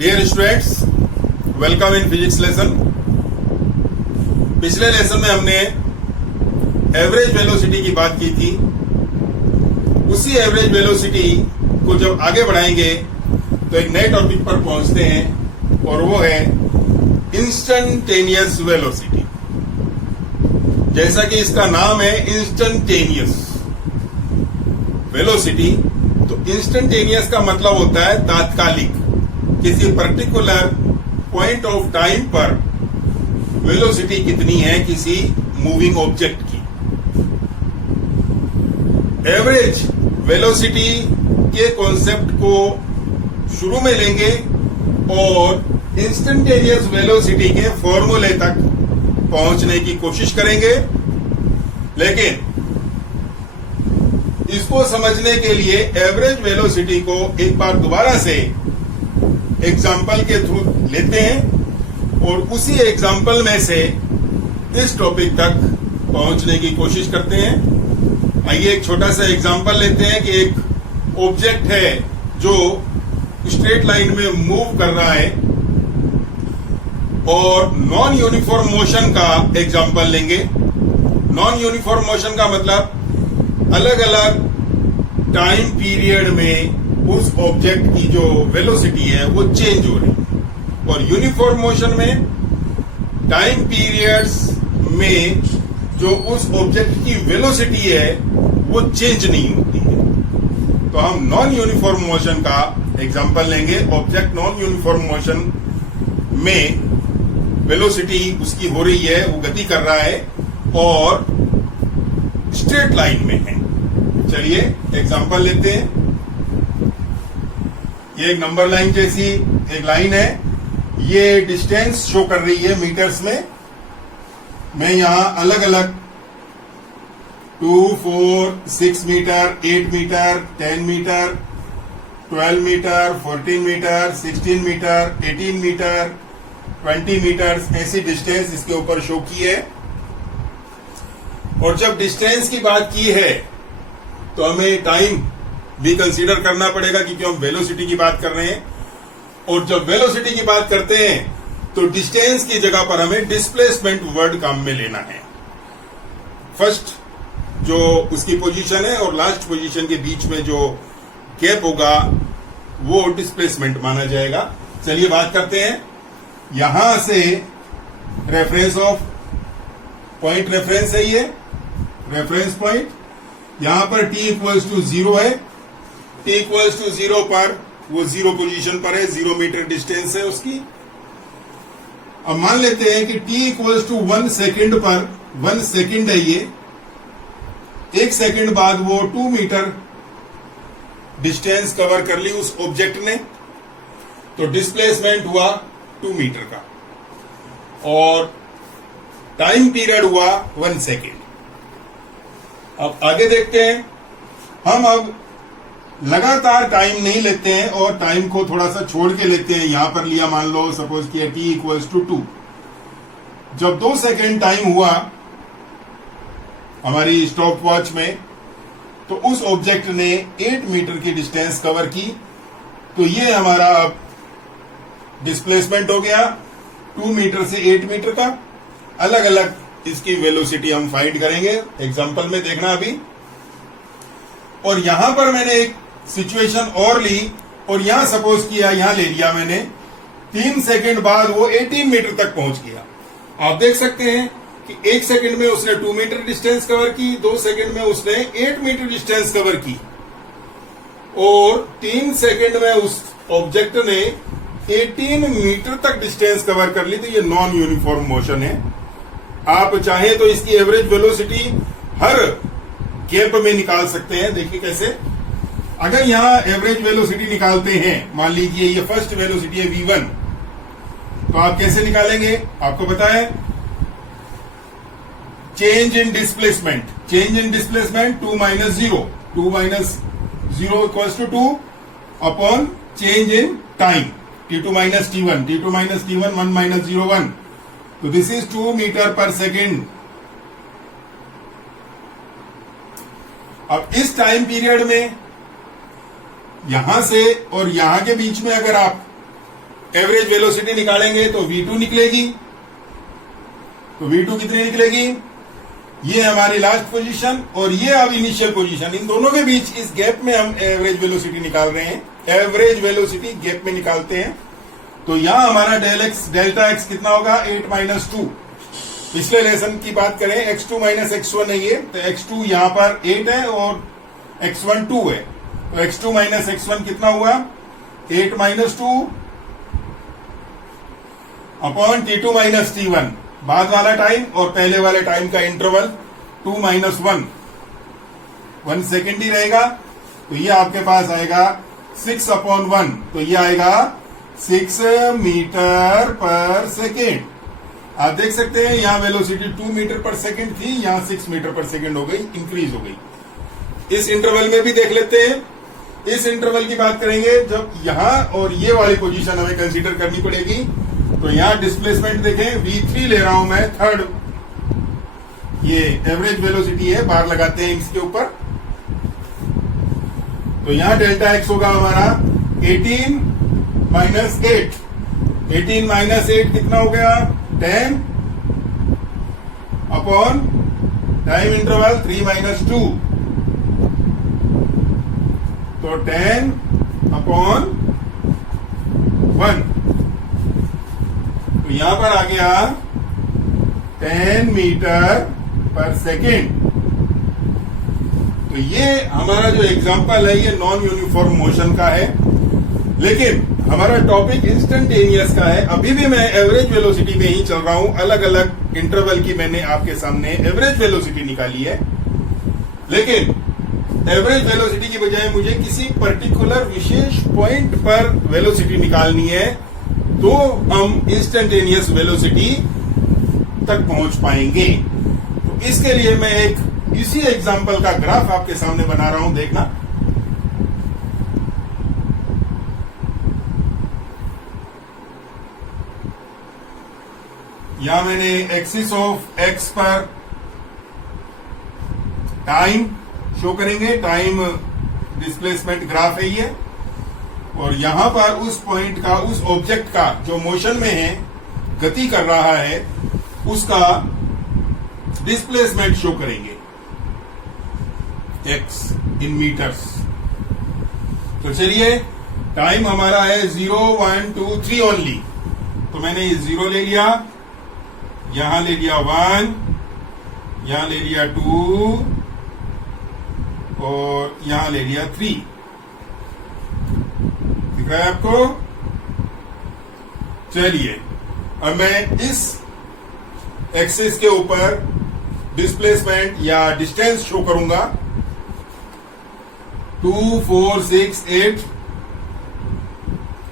Dear students, welcome in physics lesson. पिछले lesson में हमने एवरेज वेलोसिटी की बात की थी। उसी एवरेज वेलोसिटी को जब आगे बढ़ाएंगे तो एक नए टॉपिक पर पहुंचते हैं और वो है इंस्टेंटेनियस वेलोसिटी। जैसा कि इसका नाम है इंस्टेंटेनियस वेलोसिटी, तो इंस्टेंटेनियस का मतलब होता है तात्कालिक। किसी पर्टिकुलर पॉइंट ऑफ टाइम पर वेलोसिटी कितनी है किसी मूविंग ऑब्जेक्ट की। एवरेज वेलोसिटी के कॉन्सेप्ट को शुरू में लेंगे और इंस्टेंटेनियस वेलोसिटी के फॉर्मूले तक पहुंचने की कोशिश करेंगे। लेकिन इसको समझने के लिए एवरेज वेलोसिटी को एक बार दोबारा से एग्जाम्पल के थ्रू लेते हैं और उसी एग्जाम्पल में से इस टॉपिक तक पहुंचने की कोशिश करते हैं। आइए एक छोटा सा एग्जाम्पल लेते हैं कि एक ऑब्जेक्ट है जो स्ट्रेट लाइन में मूव कर रहा है और नॉन यूनिफॉर्म मोशन का एग्जाम्पल लेंगे। नॉन यूनिफॉर्म मोशन का मतलब अलग अलग टाइम पीरियड में उस ऑब्जेक्ट की जो वेलोसिटी है वो चेंज हो रही है, और यूनिफॉर्म मोशन में टाइम पीरियड्स में जो उस ऑब्जेक्ट की वेलोसिटी है वो चेंज नहीं होती है। तो हम नॉन यूनिफॉर्म मोशन का एग्जांपल लेंगे। ऑब्जेक्ट नॉन यूनिफॉर्म मोशन में वेलोसिटी उसकी हो रही है, वो गति कर रहा है और स्ट्रेट लाइन में है। चलिए एग्जांपल लेते हैं। ये एक नंबर लाइन जैसी एक लाइन है, ये डिस्टेंस शो कर रही है मीटर्स में। मैं यहां अलग अलग 2, 4, 6 meter, 8 meter, 10 meter, 12 meter, 14 meter, 16 meter, 18 meter, 20 meter ऐसी डिस्टेंस इसके ऊपर शो की है। और जब डिस्टेंस की बात की है तो हमें टाइम भी कंसीडर करना पड़ेगा क्योंकि हम वेलोसिटी की बात कर रहे हैं। और जब वेलोसिटी की बात करते हैं तो डिस्टेंस की जगह पर हमें डिस्प्लेसमेंट वर्ड काम में लेना है। फर्स्ट जो उसकी पोजीशन है और लास्ट पोजीशन के बीच में जो गैप होगा वो डिस्प्लेसमेंट माना जाएगा। चलिए बात करते हैं। यहां से रेफरेंस ऑफ पॉइंट रेफरेंस है, ये रेफरेंस पॉइंट। यहां पर t इक्वल्स टू 0 है। t इक्वल्स टू 0 पर वो 0 पोजीशन पर है, 0 मीटर डिस्टेंस है उसकी। अब मान लेते हैं कि t इक्वल्स टू 1 सेकेंड पर 1 सेकेंड है ये, 1 सेकेंड बाद वो 2 मीटर डिस्टेंस कवर कर ली उस ऑब्जेक्ट ने, तो डिस्प्लेसमेंट हुआ 2 मीटर का और टाइम पीरियड हुआ 1 सेकेंड। अब आगे देखते हैं। हम अब लगातार टाइम नहीं लेते हैं और टाइम को थोड़ा सा छोड़ के लेते हैं। यहां पर लिया, मान लो सपोज किया t इक्वल्स टू 2। जब 2 सेकेंड टाइम हुआ हमारी स्टॉप वॉच में, तो उस ऑब्जेक्ट ने 8 मीटर की डिस्टेंस कवर की। तो ये हमारा अब डिस्प्लेसमेंट हो गया 2 मीटर से 8 मीटर का। अलग अलग इसकी वेलोसिटी हम फाइंड करेंगे, एग्जांपल में देखना अभी। और यहां पर मैंने एक सिचुएशन और ली और यहां सपोज किया, यहां ले लिया मैंने 3 सेकेंड बाद वो 18 मीटर तक पहुंच गया। आप देख सकते हैं कि 1 सेकेंड में उसने 2 मीटर डिस्टेंस कवर की, 2 सेकेंड में उसने 8 मीटर डिस्टेंस कवर की और 3 सेकेंड में उस ऑब्जेक्ट ने 18 मीटर तक डिस्टेंस कवर कर ली। तो ये नॉन यूनिफॉर्म मोशन है। आप चाहें तो इसकी एवरेज वेलोसिटी हर गैप में निकाल सकते हैं। देखिए कैसे। अगर यहां एवरेज वेलोसिटी निकालते हैं, मान लीजिए ये फर्स्ट वेलोसिटी है v1, तो आप कैसे निकालेंगे? आपको पता है change in displacement. Change in displacement 2 minus 0, 2 minus 0 equals to 2 upon change in time t2 minus t1, t2 minus t1, 1 minus 0, 1। तो this is 2 meter per second. अब इस टाइम पीरियड में यहां से और यहां के बीच में अगर आप एवरेज वेलोसिटी निकालेंगे तो v2 निकलेगी। तो v2 कितनी निकलेगी? ये हमारी लास्ट पोजीशन और ये अब इनिशियल पोजीशन, इन दोनों के बीच इस गैप में हम एवरेज वेलोसिटी निकाल रहे हैं। एवरेज वेलोसिटी गैप में निकालते हैं तो यहां हमारा डेल्टा एक्स कितना होगा? 8 माइनस 2। पिछले लेसन की बात करें x2 माइनस x1 है ये, तो x2 यहां पर 8 है और x1 2 है, तो x2 माइनस x1 कितना हुआ? 8 minus 2 upon t2 minus t1, बाद वाला टाइम और पहले वाले टाइम का इंटरवल 2 माइनस 1 सेकेंड ही रहेगा। तो ये आपके पास आएगा 6 अपॉन 1, तो ये आएगा 6 मीटर पर सेकेंड। आप देख सकते हैं यहां वेलोसिटी 2 मीटर पर सेकेंड थी, यहां 6 मीटर पर सेकेंड हो गई, इंक्रीज हो गई। इस इंटरवल में भी देख लेते हैं। इस इंटरवल की बात करेंगे जब यहां और ये वाली पोजीशन हमें कंसीडर करनी पड़ेगी। तो यहां डिस्प्लेसमेंट देखें, v3 ले रहा हूं मैं, थर्ड, ये एवरेज वेलोसिटी है, बार लगाते हैं इसके ऊपर। तो यहां डेल्टा एक्स होगा हमारा 18 माइनस 8। 18 माइनस 8 कितना हो गया? 10 अपॉन टाइम इंटरवल 3 माइनस 2, तो 10 अपॉन 1, तो यहां पर आ गया 10 मीटर पर सेकेंड। तो ये हमारा जो एग्जांपल है ये नॉन यूनिफॉर्म मोशन का है, लेकिन हमारा टॉपिक इंस्टेंटेनियस का है। अभी भी मैं एवरेज वेलोसिटी में ही चल रहा हूं, अलग अलग इंटरवल की मैंने आपके सामने एवरेज वेलोसिटी निकाली है, लेकिन एवरेज वेलोसिटी की बजाय मुझे किसी पर्टिकुलर विशेष पॉइंट पर वेलोसिटी निकालनी है, तो हम इंस्टेंटेनियस वेलोसिटी तक पहुंच पाएंगे। तो इसके लिए मैं एक इसी एग्जांपल का ग्राफ आपके सामने बना रहा हूं, देखना। यहां मैंने एक्सिस ऑफ एक्स पर टाइम शो करेंगे, टाइम डिस्प्लेसमेंट ग्राफ है ये, और यहां पर उस पॉइंट का, उस ऑब्जेक्ट का जो मोशन में है, गति कर रहा है, उसका डिस्प्लेसमेंट शो करेंगे x इन मीटर्स। तो चलिए, टाइम हमारा है 0 1 2 3 ओनली, तो मैंने ये 0 ले लिया, यहां ले लिया 1, यहां ले लिया 2 और यहां ले लिया 3। दिख रहा है आपको? चलिए, अब मैं इस एक्सिस के ऊपर डिस्प्लेसमेंट या डिस्टेंस शो करूंगा। 2 4 6 8,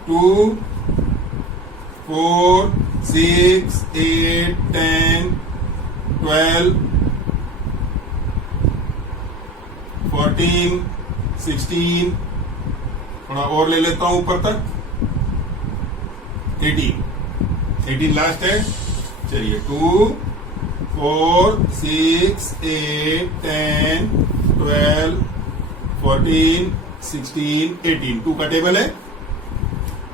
2 4 6 8 10 12 14 16, थोड़ा और ले लेता हूं ऊपर तक, 18 लास्ट है। चलिए, 2 4 6 8 10 12 14 16 18, 2 का टेबल है,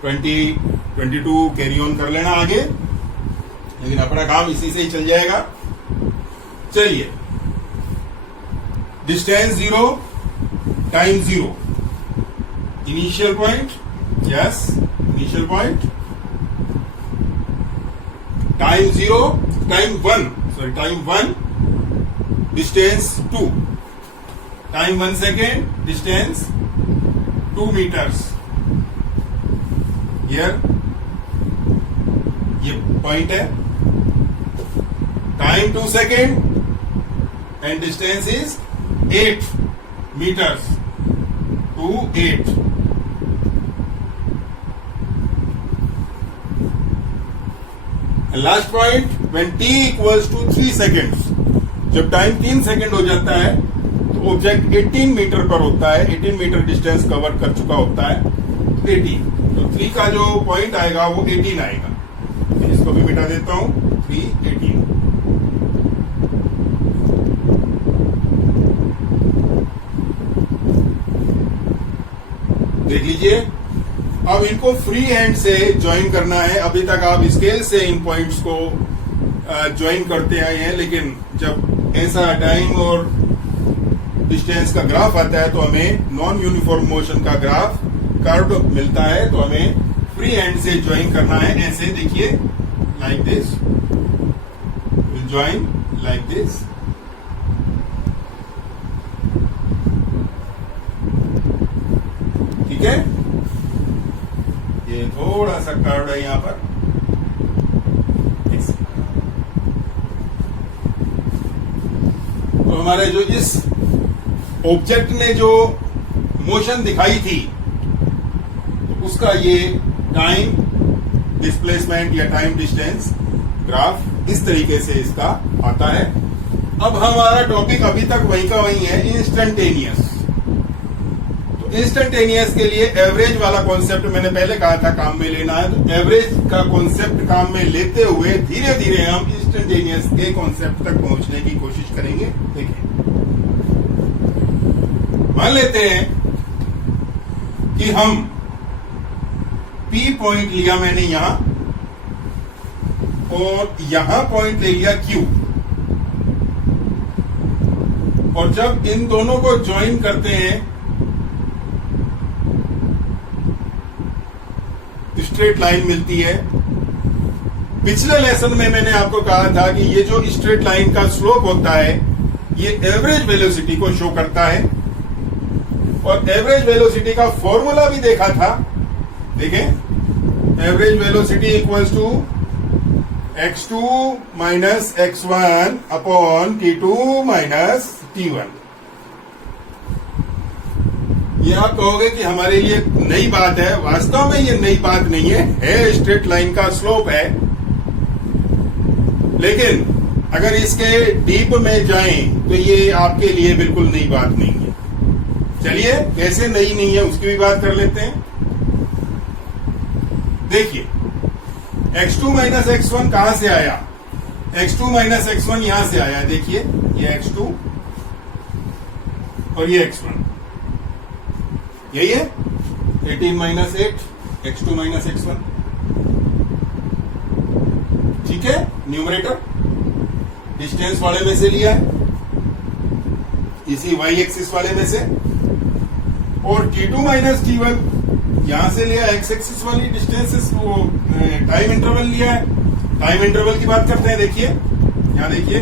20 22 कैरी ऑन कर लेना आगे, लेकिन अपना काम इसी से ही चल जाएगा। चलिए, distance 0, time 0, initial point, yes, initial point, time 0, time 1, distance 2, time 1 second, distance 2 meters. Here ये पॉइंट है, time 2 second and distance is 8 meters to 8. And last point, when t equals to 3 seconds, जब time 3 second हो जाता है तो object 18 metre पर होता है, 18 मीटर डिस्टेंस कवर कर चुका होता है, 18, तो 3 का जो पॉइंट आएगा वो 18 आएगा। इसको भी मिटा देता हूं, 3 18। देख लीजिए, अब इनको फ्री हैंड से ज्वाइन करना है। अभी तक आप स्केल से इन पॉइंट्स को ज्वाइन करते आए हैं, लेकिन जब ऐसा टाइम और डिस्टेंस का ग्राफ आता है तो हमें नॉन यूनिफॉर्म मोशन का ग्राफ कर्व मिलता है, तो हमें फ्री हैंड से ज्वाइन करना है। ऐसे देखिए, like this, join like this. ठीक है, ये थोड़ा सा कर्व है यहां पर। तो हमारे जो इस ऑब्जेक्ट ने जो मोशन दिखाई थी, तो उसका ये टाइम डिस्प्लेसमेंट या टाइम डिस्टेंस ग्राफ इस तरीके से इसका आता है। अब हमारा टॉपिक अभी तक वही का वही है, इंस्टेंटेनियस। तो इंस्टेंटेनियस के लिए एवरेज वाला कॉन्सेप्ट मैंने पहले कहा था काम में लेना है, तो एवरेज का कॉन्सेप्ट काम में लेते हुए धीरे धीरे हम इंस्टेंटेनियस के कॉन्सेप्ट तक पहुंचने की कोशिश करेंगे। देखिए, मान लेते हैं कि हम P पॉइंट लिया मैंने यहां, और यहां पॉइंट ले लिया Q, और जब इन दोनों को ज्वाइन करते हैं स्ट्रेट लाइन मिलती है। पिछले लेसन में मैंने आपको कहा था कि ये जो स्ट्रेट लाइन का स्लोप होता है ये एवरेज वेलोसिटी को शो करता है, और एवरेज वेलोसिटी का फॉर्मूला भी देखा था। देखें, average velocity equals to x2 minus x1 upon t2 minus t1। ये आप कहोगे कि हमारे लिए नई बात है, वास्तव में ये नई बात नहीं है स्ट्रेट लाइन का स्लोप है, लेकिन अगर इसके डीप में जाएं तो ये आपके लिए बिल्कुल नई बात नहीं है। चलिए, कैसे नई नहीं है उसकी भी बात कर लेते हैं। देखिए, x2 माइनस x1 कहां से आया? x2 माइनस x1 यहां से आया। देखिए, ये x2 और ये x1, यही है 18 माइनस 8 x2 माइनस x1। ठीक है, न्यूमरेटर डिस्टेंस वाले में से लिया है, इसी y एक्सिस वाले में से, और t2 माइनस t1 यहां से लिया x एक्सिस वाली डिस्टेंस, वो टाइम इंटरवल लिया है। टाइम इंटरवल की बात करते हैं। देखिए, यहां देखिए,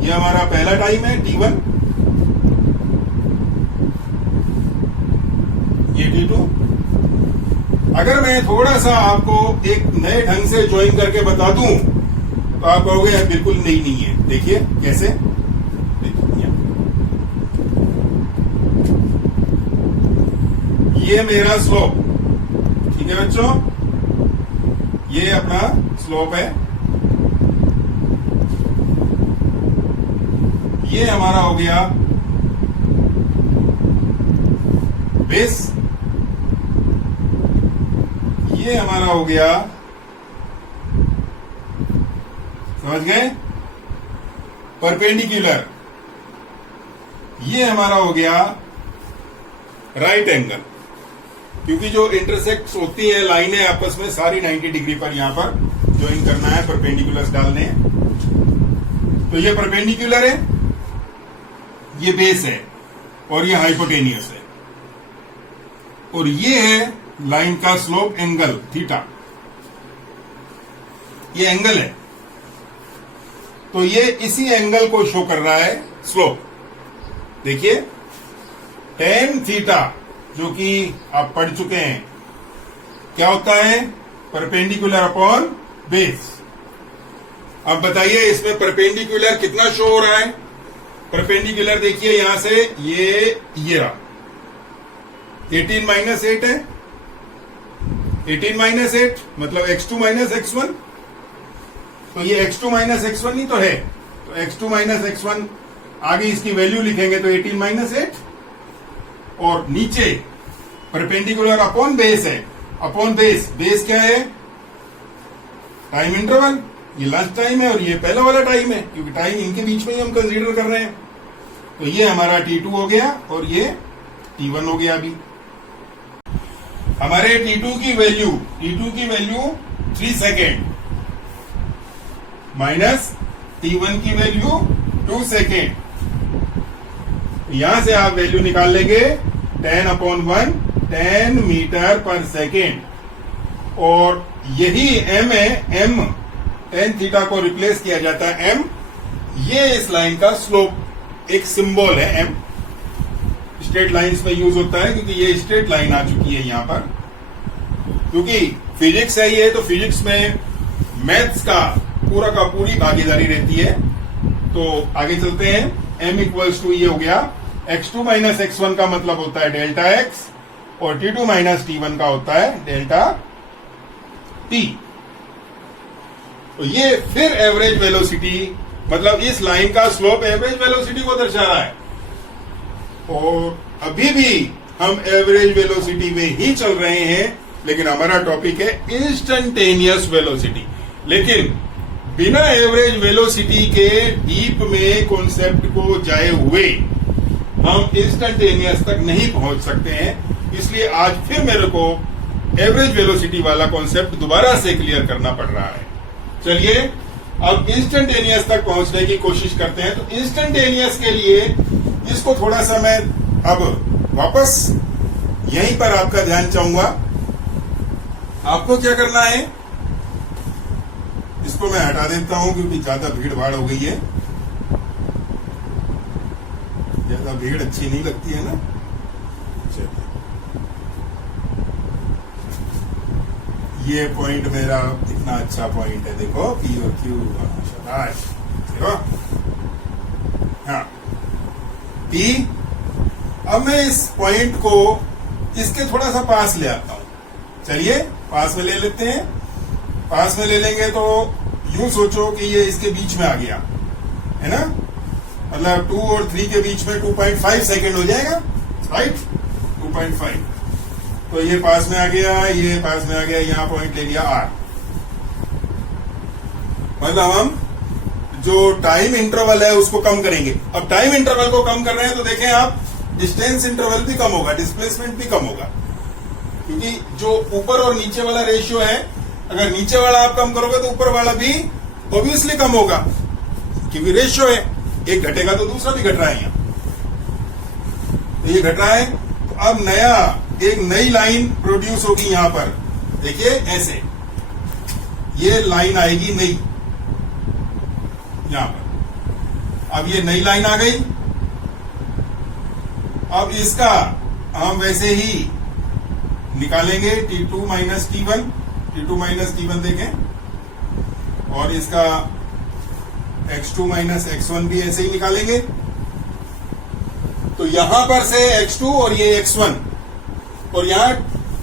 ये हमारा पहला टाइम है t1, ये t2। अगर मैं थोड़ा सा आपको एक नए ढंग से ज्वाइन करके बता दूं तो आप कहोगे बिल्कुल नई नहीं है। देखिए कैसे, ये मेरा स्लोप, ठीक है बच्चों, ये अपना स्लोप है। ये हमारा हो गया बेस, ये हमारा हो गया, समझ गए, परपेंडिकुलर, ये हमारा हो गया राइट एंगल, क्योंकि जो इंटरसेक्ट होती है लाइनें आपस में सारी 90 डिग्री पर यहां पर ज्वाइन करना है, परपेंडिकुलर्स डालने हैं। तो ये परपेंडिकुलर है, ये बेस है, और ये हाइपोटेनियस है, और ये है लाइन का स्लोप एंगल थीटा, ये एंगल है। तो ये इसी एंगल को शो कर रहा है स्लोप। देखिए, tan थीटा जो कि आप पढ़ चुके हैं, क्या होता है? Perpendicular upon base. अब बताइए इसमें परपेंडिकुलर कितना शो हो रहा है? परपेंडिकुलर देखिए यहां से ये रहा 18 माइनस 8 है, 18 माइनस 8 मतलब x2 माइनस x1। तो ये x2 माइनस x1 ही तो है, तो x2 माइनस x1 आगे इसकी वैल्यू लिखेंगे तो 18 माइनस 8, और नीचे परपेंडिकुलर अपॉन बेस है। अपॉन बेस, बेस क्या है? टाइम इंटरवल, ये लास्ट टाइम है और ये पहला वाला टाइम है, क्योंकि टाइम इनके बीच में ही हम कंसीडर कर रहे हैं। तो ये हमारा T2 हो गया और ये T1 हो गया। अभी हमारे T2 की वैल्यू 3 सेकेंड माइनस T1 की वैल्यू 2 सेकेंड। यहां से आप वैल्यू निकाल लेंगे 10/1 10 मीटर पर सेकेंड, और यही m है। m tan थीटा को रिप्लेस किया जाता है m, ये इस लाइन का स्लोप एक सिंबल है। m स्ट्रेट लाइंस में यूज होता है क्योंकि ये स्ट्रेट लाइन आ चुकी है यहां पर। क्योंकि फिजिक्स है ये, तो फिजिक्स में मैथ्स का पूरी भागीदारी रहती है। तो आगे चलते हैं। m इक्वल्स टू ये हो गया x2 माइनस x1 का मतलब होता है डेल्टा x, और T2 माइनस T1 का होता है डेल्टा T। तो ये फिर एवरेज वेलोसिटी, मतलब इस लाइन का स्लोप एवरेज वेलोसिटी को दर्शा रहा है। और अभी भी हम एवरेज वेलोसिटी में ही चल रहे हैं, लेकिन हमारा टॉपिक है इंस्टंटेनियस वेलोसिटी। लेकिन बिना एवरेज वेलोसिटी के डीप में कॉन्सेप्ट को जाए हुए हम इंस्टंटेनियस तक नहीं पहुंच सकते हैं। इसलिए आज फिर मेरे को एवरेज वेलोसिटी वाला कॉन्सेप्ट दोबारा से क्लियर करना पड़ रहा है। चलिए अब इंस्टंटेनियस तक पहुंचने की कोशिश करते हैं। तो इंस्टंटेनियस के लिए इसको थोड़ा सा मैं अब वापस यहीं पर आपका ध्यान चाहूंगा। आपको क्या करना है, इसको मैं हटा देता हूं क्योंकि ज्यादा भीड़ भाड़ हो गई है। ज्यादा भीड़ अच्छी नहीं लगती है ना। चलिए, ये पॉइंट मेरा कितना अच्छा पॉइंट है, देखो P और Q। शाबाश, देखो। हाँ P। अब मैं इस पॉइंट को इसके थोड़ा सा पास ले आता हूं। चलिए पास में ले लेते हैं। पास में ले लेंगे तो यूं सोचो कि ये इसके बीच में आ गया है ना, मतलब 2 और 3 के बीच में 2.5 सेकेंड हो जाएगा, राइट। 2.5। तो ये पास में आ गया, ये पास में आ गया, यहां पॉइंट ले लिया R। मतलब हम जो टाइम इंटरवल है उसको कम करेंगे। अब टाइम इंटरवल को कम कर रहे हैं तो देखें आप, डिस्टेंस इंटरवल भी कम होगा, डिस्प्लेसमेंट भी कम होगा। क्योंकि जो ऊपर और नीचे वाला रेशियो है, अगर नीचे वाला आप कम करोगे तो ऊपर वाला भी ऑब्वियसली कम होगा, क्योंकि रेशियो है, एक घटेगा तो दूसरा भी घट रहा है। यहां तो ये घट रहा है। तो अब एक नई लाइन प्रोड्यूस होगी यहां पर। देखिए ऐसे ये लाइन आएगी नई यहां पर। अब ये नई लाइन आ गई। अब इसका हम वैसे ही निकालेंगे T2 minus T1। T2 minus T1 देखें, और इसका x2 माइनस x1 भी ऐसे ही निकालेंगे। तो यहां पर से x2 और ये x1, और यहां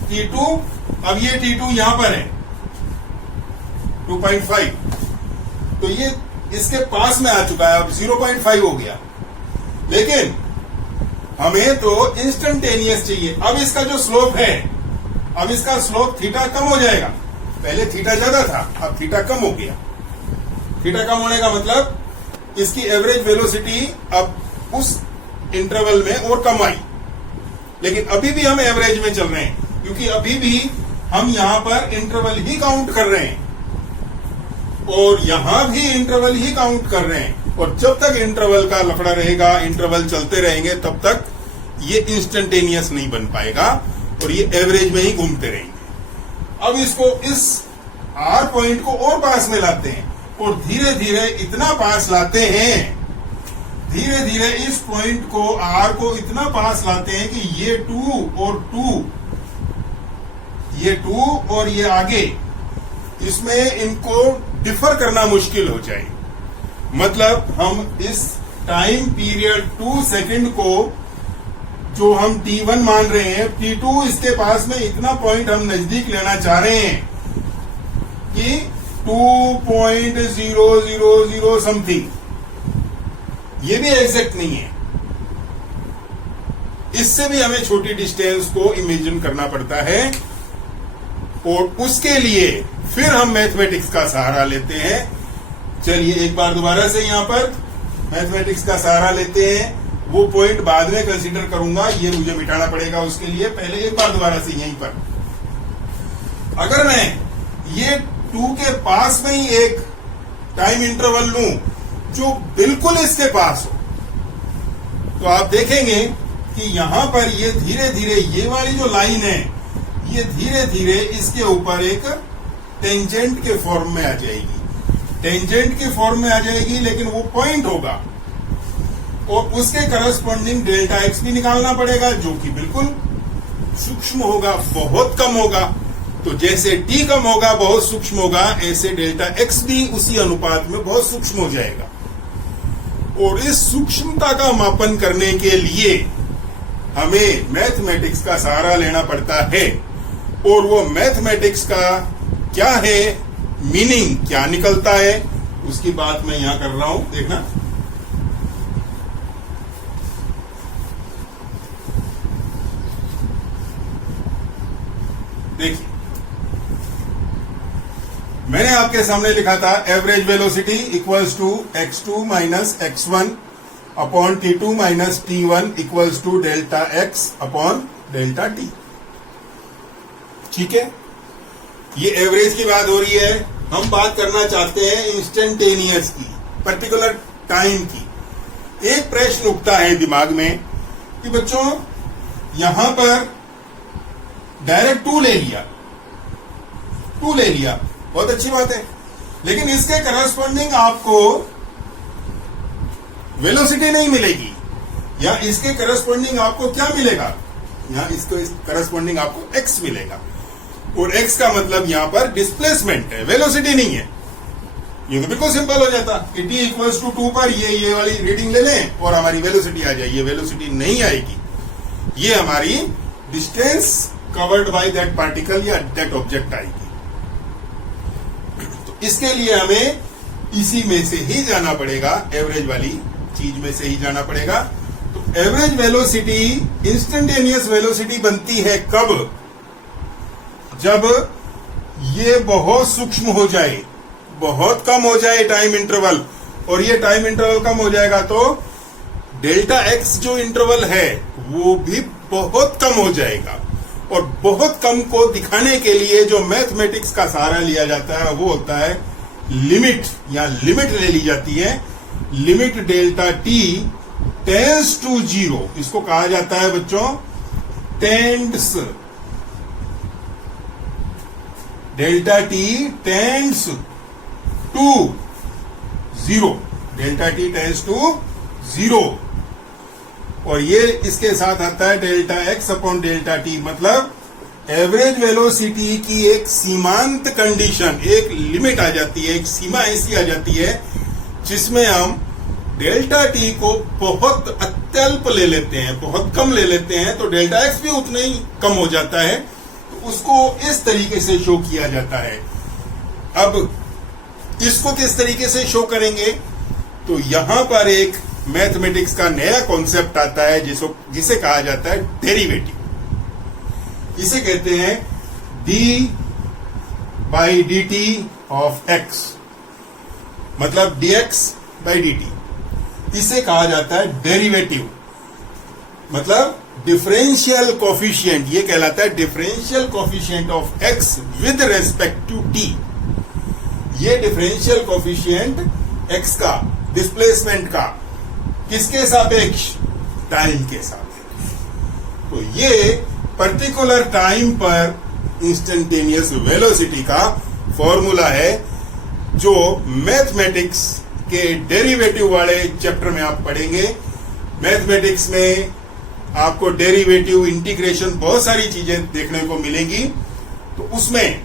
T2, अब ये T2 यहां पर है 2.5, तो ये इसके पास में आ चुका है, अब 0.5 हो गया। लेकिन हमें तो इंस्टंटेनियस चाहिए। अब इसका जो स्लोप है, अब इसका स्लोप थीटा कम हो जाएगा। पहले थीटा ज्यादा था, अब थीटा कम हो गया। थीटा कम होने का मतलब इसकी एवरेज वेलोसिटी अब उस इंटरवल में और कम आई। लेकिन अभी भी हम एवरेज में चल रहे हैं, क्योंकि अभी भी हम यहां पर इंटरवल ही काउंट कर रहे हैं, और यहां भी इंटरवल ही काउंट कर रहे हैं। और जब तक इंटरवल का लफड़ा रहेगा, इंटरवल चलते रहेंगे, तब तक ये इंस्टंटेनियस नहीं बन पाएगा, और ये एवरेज में ही घूमते रहेंगे। अब इसको, इस R पॉइंट को और पास में लाते हैं, और धीरे धीरे इतना पास लाते हैं, धीरे धीरे इस पॉइंट को, R को इतना पास लाते हैं कि ये 2 और 2, ये 2 और ये आगे, इसमें इनको डिफर करना मुश्किल हो जाए। मतलब हम इस टाइम पीरियड 2 सेकंड को जो हम T1 मान रहे हैं, T2 इसके पास में इतना पॉइंट हम नजदीक लेना चाह रहे हैं कि 2.000 समथिंग, ये भी एग्जैक्ट नहीं है, इससे भी हमें छोटी डिस्टेंस को इमेजिन करना पड़ता है। और उसके लिए फिर हम मैथमेटिक्स का सहारा लेते हैं। चलिए एक बार दोबारा से यहां पर मैथमेटिक्स का सहारा लेते हैं। वो पॉइंट बाद में कंसीडर करूंगा, ये मुझे मिटाना पड़ेगा, उसके लिए पहले एक बार दोबारा से यहीं पर अगर मैं ये 2 के पास में ही एक टाइम इंटरवल लूं जो बिल्कुल इसके पास हो, तो आप देखेंगे कि यहां पर ये धीरे धीरे ये वाली जो लाइन है ये धीरे धीरे इसके ऊपर एक टेंजेंट के फॉर्म में आ जाएगी। टेंजेंट के फॉर्म में आ जाएगी, लेकिन वो पॉइंट होगा और उसके करस्पॉन्डिंग डेल्टा एक्स भी निकालना पड़ेगा, जो कि बिल्कुल सूक्ष्म होगा, बहुत कम होगा। तो जैसे टी कम होगा, बहुत सूक्ष्म होगा, ऐसे डेल्टा एक्स भी उसी अनुपात में बहुत सूक्ष्म हो जाएगा। और इस सूक्ष्मता का मापन करने के लिए हमें मैथमेटिक्स का सहारा लेना पड़ता है। और वो मैथमेटिक्स का क्या है, मीनिंग क्या निकलता है, उसकी बात मैं यहां कर रहा हूं। देखना, देखिए, मैंने आपके सामने लिखा था average velocity equals to x2 minus x1 upon t2 minus t1 equals to delta x upon delta t। ठीक है, ये एवरेज की बात हो रही है। हम बात करना चाहते हैं इंस्टेंटेनियस की, पर्टिकुलर टाइम की। एक प्रश्न उठता है दिमाग में कि बच्चों यहां पर डायरेक्ट 2 ले लिया, बहुत अच्छी बात है, लेकिन इसके करस्पॉन्डिंग आपको वेलोसिटी नहीं मिलेगी। या इसके करस्पॉन्डिंग आपको क्या मिलेगा, यहां इसको करस्पॉन्डिंग आपको x मिलेगा। और x का मतलब यहां पर डिस्प्लेसमेंट है, वेलोसिटी नहीं है। ये तो बिल्कुल सिंपल हो जाता कि t इक्वल्स टू 2 पर ये वाली रीडिंग ले लें और हमारी वेलोसिटी आ जाए। ये वेलोसिटी नहीं आएगी, ये हमारी distance covered by that particle या दैट ऑब्जेक्ट आएगी। तो इसके लिए हमें इसी में से ही जाना पड़ेगा, एवरेज वाली चीज में से ही जाना पड़ेगा। तो एवरेज वेलोसिटी, इंस्टेंटेनियस वेलोसिटी बनती है कब, जब ये बहुत सूक्ष्म हो जाए, बहुत कम हो जाए टाइम इंटरवल। और ये टाइम इंटरवल कम हो जाएगा तो डेल्टा एक्स जो इंटरवल है वो भी बहुत कम हो जाएगा। और बहुत कम को दिखाने के लिए जो मैथमेटिक्स का सहारा लिया जाता है वो होता है लिमिट, या लिमिट ले ली जाती है। Limit delta T tends to 0, इसको कहा जाता है बच्चों tends. Delta T tends to 0, delta T tends to 0। और ये इसके साथ आता है delta X upon delta T, मतलब एवरेज वेलोसिटी की एक सीमांत कंडीशन, एक लिमिट आ जाती है, एक सीमा ऐसी आ जाती है जिसमें हम डेल्टा टी को बहुत अत्यल्प ले लेते हैं, बहुत कम ले लेते हैं, तो डेल्टा एक्स भी उतना ही कम हो जाता है। तो उसको इस तरीके से शो किया जाता है। अब इसको किस तरीके से शो करेंगे, तो यहां पर एक मैथमेटिक्स का नया कॉन्सेप्ट आता है जिसे कहा जाता है डेरिवेटिव। इसे कहते हैं D by D T of x, मतलब dx बाई डी टी। इसे कहा जाता है डेरिवेटिव, मतलब डिफरेंशियल कोफिशिएंट। ये कहलाता है differential coefficient of X with respect to T. ये डिफरेंशियल कोफिशिएंट एक्स का, डिस्प्लेसमेंट का, किसके सापेक्ष, टाइम के सापेक्ष। तो ये पर्टिकुलर टाइम पर इंस्टेंटेनियस वेलोसिटी का फॉर्मूला है, जो मैथमेटिक्स के डेरिवेटिव वाले चैप्टर में आप पढ़ेंगे। मैथमेटिक्स में आपको डेरिवेटिव, इंटीग्रेशन, बहुत सारी चीजें देखने को मिलेंगी, तो उसमें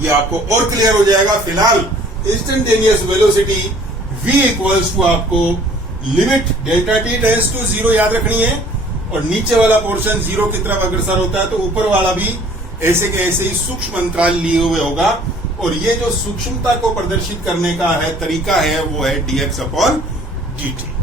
ये आपको और क्लियर हो जाएगा। फिलहाल instantaneous velocity v equals to आपको limit delta T tends to 0 याद रखनी है, और नीचे वाला पोर्शन 0 की तरफ अग्रसर होता है, तो ऊपर वाला भी ऐसे के ऐसे ही सूक्ष्म अंतराल लिए हुए होगा। और ये जो सूक्ष्मता को प्रदर्शित करने का है तरीका है वो है dx अपॉन dt।